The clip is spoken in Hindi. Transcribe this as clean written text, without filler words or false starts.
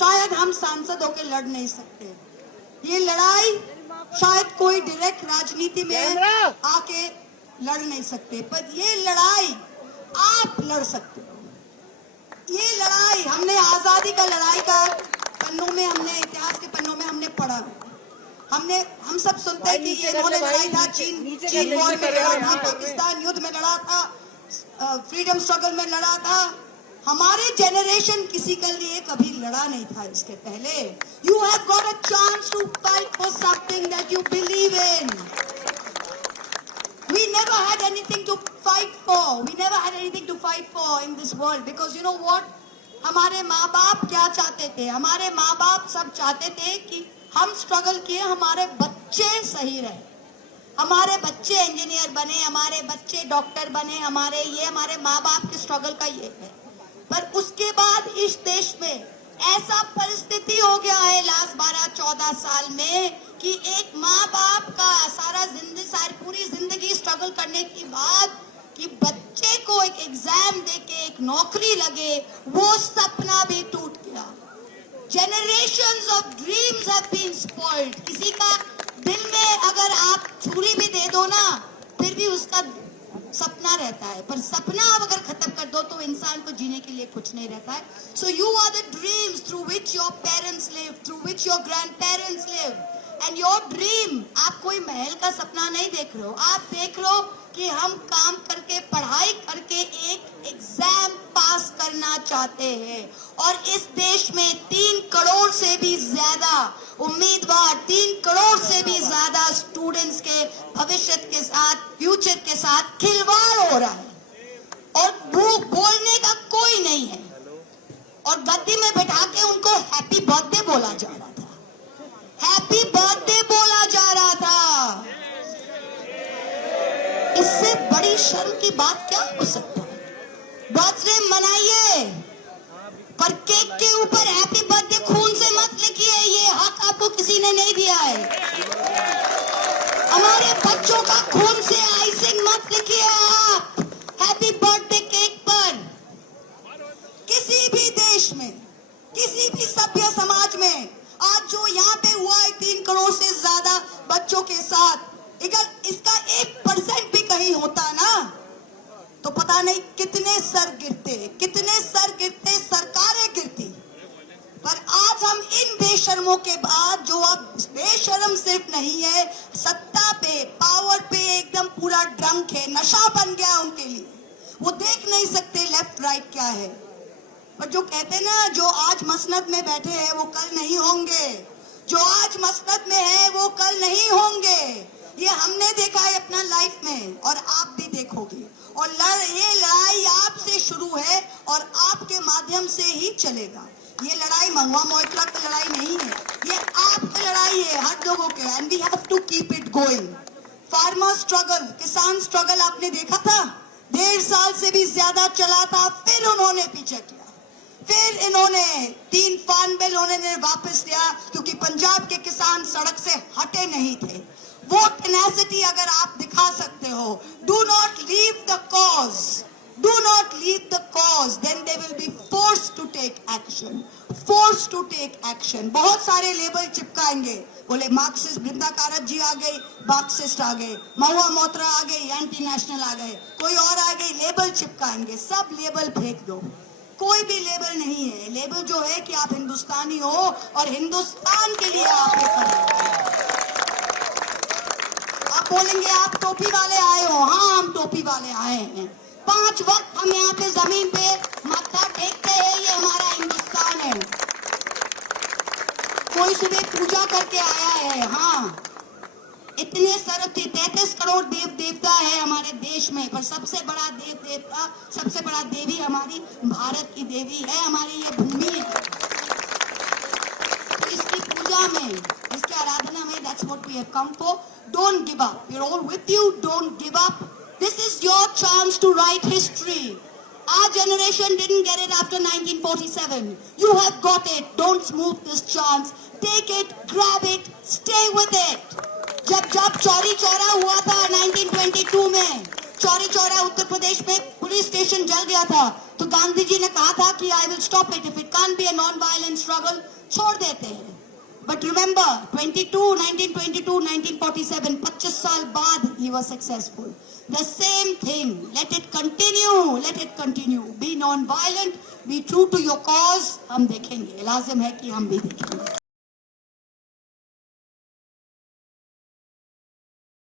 शायद हम सांसद होकर लड़ नहीं सकते, ये लड़ाई शायद कोई डायरेक्ट राजनीति में आके लड़ नहीं सकते, पर ये लड़ाई आप लड़ सकते हो। ये लड़ाई हमने आजादी का लड़ाई का पन्नों में, हमने इतिहास के पन्नों में हमने पढ़ा, हम सब सुनते हैं कि ये इन्होंने लड़ाई था, चीन वॉर में लड़ा था, पाकिस्तान युद्ध में लड़ा था, फ्रीडम स्ट्रगल में लड़ा था। हमारे जेनरेशन किसी के लिए कभी लड़ा नहीं था इसके पहले। You have got a chance to fight for something that you believe in. We never had anything to fight for. We never had anything to fight for in this world because you know what? हमारे माँ बाप क्या चाहते थे? हमारे माँ बाप सब चाहते थे कि हम स्ट्रगल किए, हमारे बच्चे सही रहे, हमारे बच्चे इंजीनियर बने, हमारे बच्चे डॉक्टर बने, हमारे माँ बाप के स्ट्रगल का ये है। पर उसके बाद इस देश में ऐसा परिस्थिति हो गया है लास्ट 12-14 साल में कि एक माँ बाप का सारी पूरी जिंदगी स्ट्रगल करने के बाद कि बच्चे को एक एग्जाम देके एक नौकरी लगे, वो सपना भी टूट गया। Generations of dreams have been spoiled. किसी का दिल में अगर आप छुरी भी दे दो ना, फिर भी उसका सपना रहता है, पर सपना आप अगर खत्म कर दो तो इंसान को जीने के लिए कुछ नहीं रहता है। So you are the dreams through which your parents live, through which your grandparents live, and your dream, आप कोई महल का सपना नहीं देख रहे हो, आप देख रहे हो कि हम काम करके, पढ़ाई करके एक एग्जाम पास करना चाहते हैं। और इस देश में 3 करोड़ से भी ज्यादा उम्मीदवार, 3 करोड़ से भी ज्यादा स्टूडेंट्स के भविष्य के साथ, फ्यूचर के साथ खिलवाड़ हो रहा है और वो बोलने का कोई नहीं है। और गद्दी में बैठा के उनको हैप्पी बर्थडे बोला जा रहा था, हैप्पी बर्थडे बोला जा रहा था। इससे बड़ी शर्म की बात क्या हो सकता है? बर्थडे मनाइए, पर केक के ऊपर हैप्पी बर्थडे खून से मत लिखिए, ये हक आपको किसी ने नहीं दिया है। हमारे बच्चों का खून से आइसिंग मत लिखिए आप हैप्पी बर्थडे केक पर। किसी भी देश में, किसी भी सभ्य समाज में आज जो यहाँ पे हुआ है 3 करोड़ से ज्यादा बच्चों के साथ, अगर इसका 1% भी कहीं होता ना तो पता नहीं कितने सर गिरते, सरकारें गिरती। पर आज हम इन बेशर्मों के बाद, जो अब बेशर्म सिर्फ नहीं है, सत्ता पे, पावर पे एकदम पूरा ड्रंक है, नशा बन गया उनके लिए, वो देख नहीं सकते लेफ्ट राइट क्या है। पर जो कहते ना, जो आज मसनद में बैठे हैं वो कल नहीं होंगे, जो आज मसनद में है वो कल नहीं होंगे। ये हमने देखा है अपना लाइफ में और आप भी देखोगे। और ये लड़ाई आपसे शुरू है और आपके माध्यम से ही चलेगा। ये लड़ाई महुआ मोइत्रा की लड़ाई नहीं है, ये आपकी लड़ाई है, हर लोगों के। And we have to keep it going. Farmer struggle, किसान स्ट्रगल आपने देखा था, 1.5 साल से भी ज्यादा चला था, फिर उन्होंने पीछे किया, फिर इन्होंने 3 फार्म बिल उन्होंने वापस लिया क्योंकि पंजाब के किसान सड़क से हटे नहीं थे। वो टेनेसिटी अगर आप दिखा सकते हो, do not leave the cause, do not leave the cause, then they will be forced to take action, forced to take action। बहुत सारे लेबल चिपकाएंगे, बोले मार्क्सिस्ट, बृंदा कारत जी आ गई, मार्क्सिस्ट आ गए, महुआ मोइत्रा आ गई, एंटी नेशनल आ गए, कोई और आ गई, लेबल चिपकाएंगे। सब लेबल फेंक दो, कोई भी लेबल नहीं है। लेबल जो है कि आप हिंदुस्तानी हो और हिंदुस्तान के लिए आप ये कर रहे हो। आप बोलेंगे आप टोपी वाले आए हो, हाँ हम टोपी वाले आए हैं। 5 वक्त हम यहाँ पे जमीन पे माथा टेकते हैं, ये हमारा हिंदुस्तान है। कोई सुबह पूजा करके आया है, हाँ इतने 33 करोड़ देव देवता है हमारे देश में, पर सबसे बड़ा देव देवता, सबसे बड़ा देवी हमारी भारत की देवी है, हमारी ये भूमि है। तो इसकी पूजा में, इसकी आराधना में, that's what we have come for. Don't give up. We're all with you. Don't give up. This is your chance to write history. Our generation didn't get it after 1947. You have got it. Don't smooth this chance. Take it, grab it, stay with it. जब चौरी चौरा हुआ था 1922 में, चौरी चौरा उत्तर प्रदेश में पुलिस स्टेशन जल गया था तो गांधी जी ने कहा था कि I will stop it, if it can't be a non violent struggle छोड़ देते हैं। बट रिमेंबर 1922 1947 25 साल बाद ही was successful. The same thing, let it continue, be non violent, be true to your cause. हम देखेंगे, लाजिम है कि हम भी देखेंगे।